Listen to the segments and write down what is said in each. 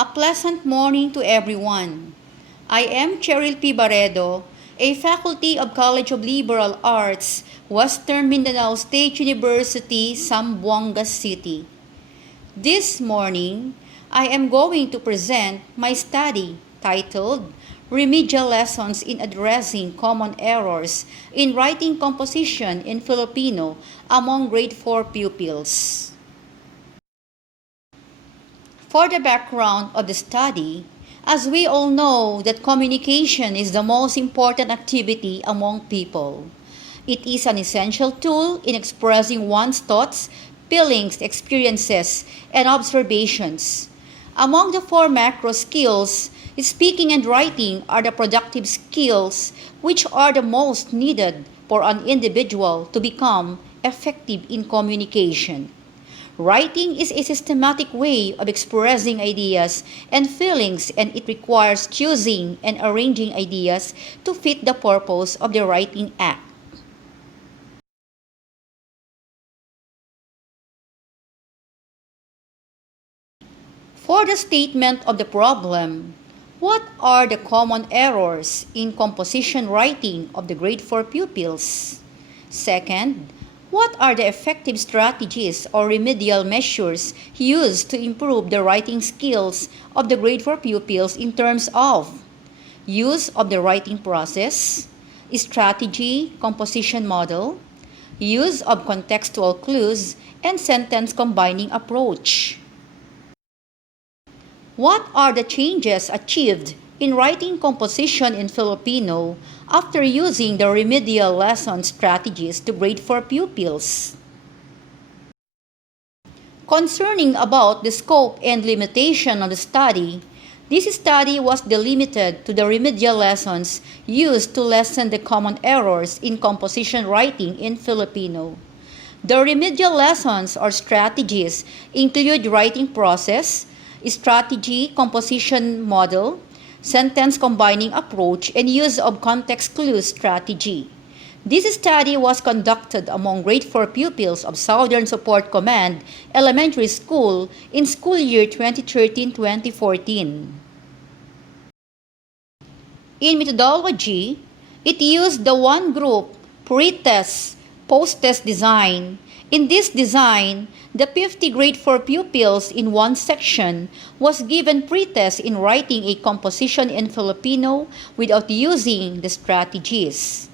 A pleasant morning to everyone. I am Cheryl P. Barredo, a faculty of College of Liberal Arts, Western Mindanao State University, Zamboanga City. This morning, I am going to present my study titled Remedial Lessons in Addressing Common Errors in Writing Composition in Filipino among Grade 4 pupils. For the background of the study, as we all know that communication is the most important activity among people. It is an essential tool in expressing one's thoughts, feelings, experiences, and observations. Among the four macro skills, speaking and writing are the productive skills which are the most needed for an individual to become effective in communication. Writing is a systematic way of expressing ideas and feelings, and it requires choosing and arranging ideas to fit the purpose of the writing act. For the statement of the problem, what are the common errors in composition writing of the grade 4 pupils? Second, what are the effective strategies or remedial measures used to improve the writing skills of the grade 4 pupils in terms of use of the writing process, strategy, composition model, use of contextual clues, and sentence combining approach? What are the changes achieved in writing composition in Filipino after using the remedial lesson strategies to grade 4 pupils? Concerning about the scope and limitation of the study, this study was delimited to the remedial lessons used to lessen the common errors in composition writing in Filipino. The remedial lessons or strategies include writing process, strategy, composition model, sentence combining approach, and use of context clues strategy. This study was conducted among grade 4 pupils of Southern Support Command Elementary School in school year 2013-2014. In methodology, it used the one group pre-test, post-test design. In this design, the 50 grade 4 pupils in one section was given pre-test in writing a composition in Filipino without using the strategies.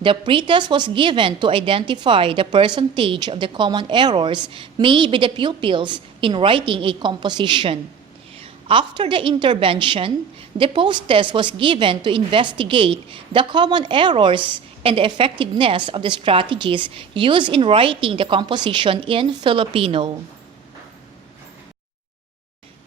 The pre-test was given to identify the percentage of the common errors made by the pupils in writing a composition. After the intervention, the post-test was given to investigate the common errors and the effectiveness of the strategies used in writing the composition in Filipino.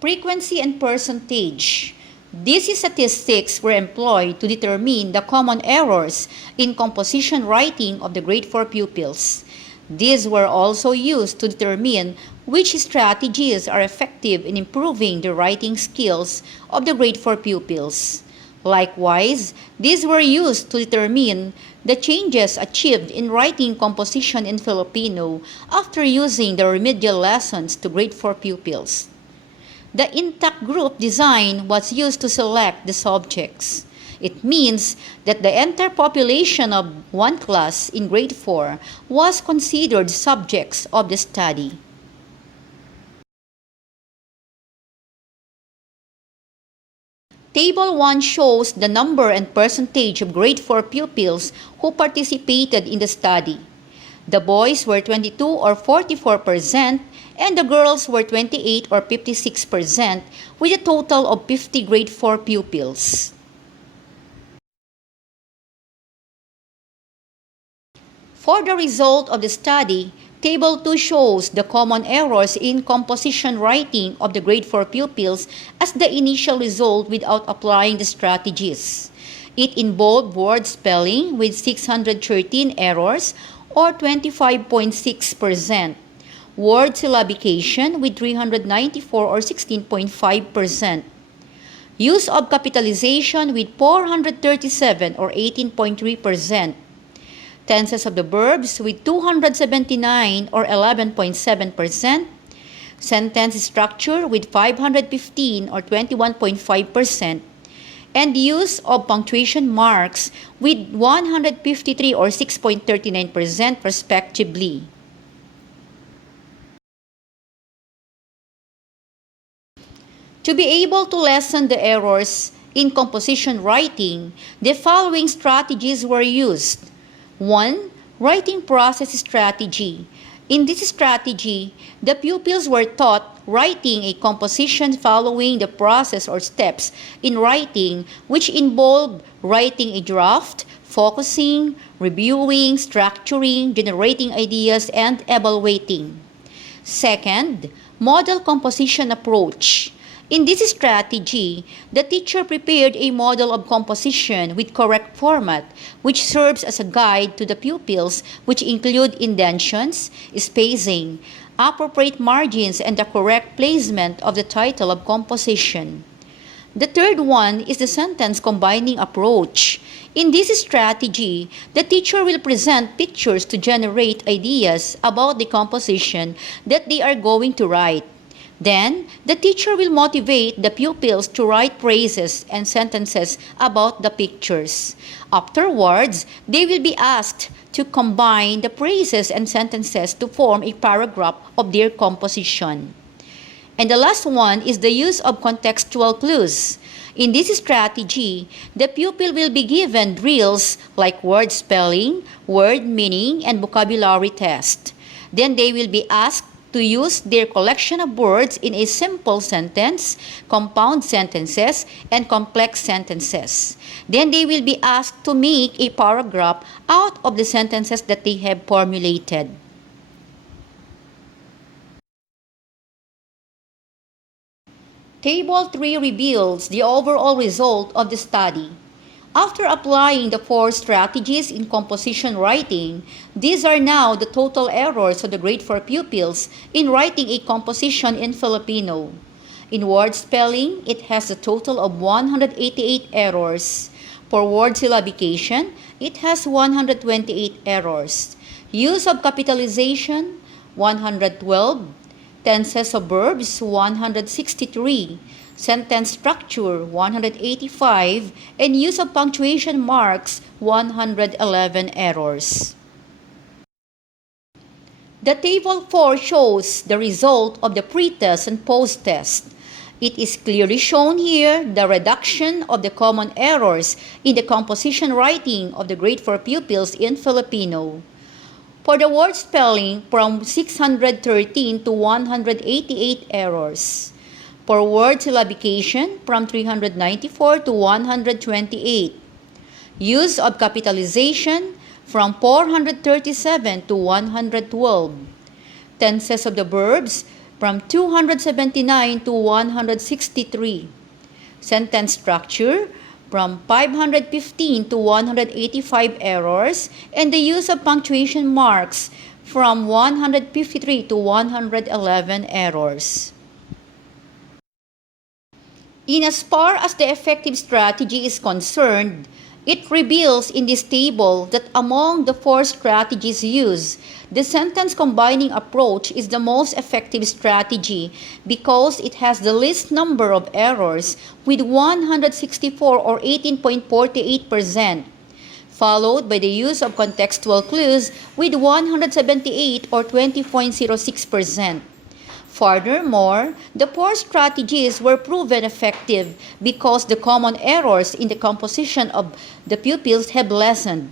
Frequency and percentage. These statistics were employed to determine the common errors in composition writing of the grade 4 pupils. These were also used to determine which strategies are effective in improving the writing skills of the grade 4 pupils. Likewise, these were used to determine the changes achieved in writing composition in Filipino after using the remedial lessons to grade 4 pupils. The intact group design was used to select the subjects. It means that the entire population of one class in grade 4 was considered subjects of the study. Table 1 shows the number and percentage of grade 4 pupils who participated in the study. The boys were 22 or 44% and the girls were 28 or 56% with a total of 50 grade 4 pupils. For the result of the study, Table 2 shows the common errors in composition writing of the grade 4 pupils as the initial result without applying the strategies. It involved word spelling with 613 errors or 25.6%, word syllabication with 394 or 16.5%, use of capitalization with 437 or 18.3%, tenses of the verbs with 279 or 11.7%, sentence structure with 515 or 21.5%, and use of punctuation marks with 153 or 6.39% respectively. To be able to lessen the errors in composition writing, the following strategies were used. 1. Writing process strategy. In this strategy, the pupils were taught writing a composition following the process or steps in writing, which involve writing a draft, focusing, reviewing, structuring, generating ideas, and evaluating. Second, model composition approach. In this strategy, the teacher prepared a model of composition with correct format, which serves as a guide to the pupils, which include indentions, spacing, appropriate margins, and the correct placement of the title of composition. The third one is the sentence combining approach. In this strategy, the teacher will present pictures to generate ideas about the composition that they are going to write. Then, the teacher will motivate the pupils to write phrases and sentences about the pictures. Afterwards, they will be asked to combine the phrases and sentences to form a paragraph of their composition. And the last one is the use of contextual clues. In this strategy, the pupil will be given drills like word spelling, word meaning, and vocabulary test. Then they will be asked to use their collection of words in a simple sentence, compound sentences, and complex sentences. Then they will be asked to make a paragraph out of the sentences that they have formulated. Table 3 reveals the overall result of the study. After applying the 4 strategies in composition writing, these are now the total errors of the grade 4 pupils in writing a composition in Filipino. In word spelling, it has a total of 188 errors. For word syllabication, it has 128 errors. Use of capitalization, 112. Tenses of verbs, 163. Sentence structure, 185, and use of punctuation marks, 111 errors. The table 4 shows the result of the pre-test and post-test. It is clearly shown here the reduction of the common errors in the composition writing of the grade 4 pupils in Filipino. For the word spelling, from 613 to 188 errors. For word syllabication, from 394 to 128. Use of capitalization, from 437 to 112. Tenses of the verbs, from 279 to 163. Sentence structure, from 515 to 185 errors, and the use of punctuation marks, from 153 to 111 errors. In as far as the effective strategy is concerned, it reveals in this table that among the 4 strategies used, the sentence combining approach is the most effective strategy because it has the least number of errors with 164 or 18.48%, followed by the use of contextual clues with 178 or 20.06%. Furthermore, the 4 strategies were proven effective because the common errors in the composition of the pupils have lessened.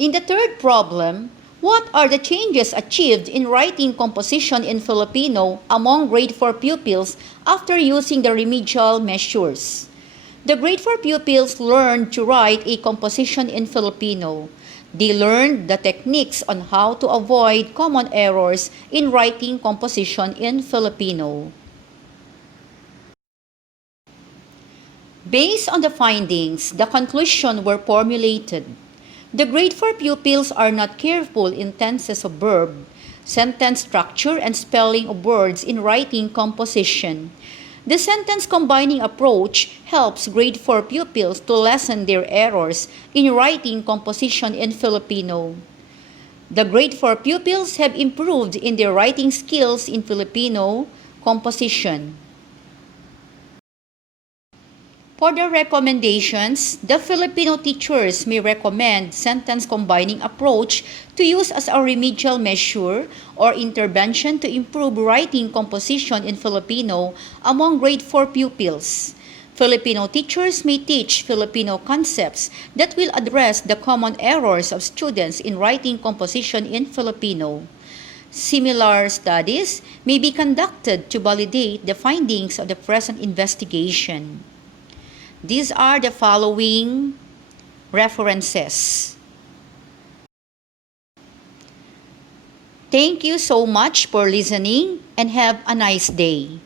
In the third problem, what are the changes achieved in writing composition in Filipino among grade 4 pupils after using the remedial measures? The grade 4 pupils learned to write a composition in Filipino. They learned the techniques on how to avoid common errors in writing composition in Filipino. Based on the findings, the conclusions were formulated. The grade 4 pupils are not careful in tenses of verb, sentence structure, and spelling of words in writing composition. The sentence combining approach helps grade 4 pupils to lessen their errors in writing composition in Filipino. The grade 4 pupils have improved in their writing skills in Filipino composition. For the recommendations, the Filipino teachers may recommend sentence combining approach to use as a remedial measure or intervention to improve writing composition in Filipino among grade 4 pupils. Filipino teachers may teach Filipino concepts that will address the common errors of students in writing composition in Filipino. Similar studies may be conducted to validate the findings of the present investigation. These are the following references. Thank you so much for listening and have a nice day.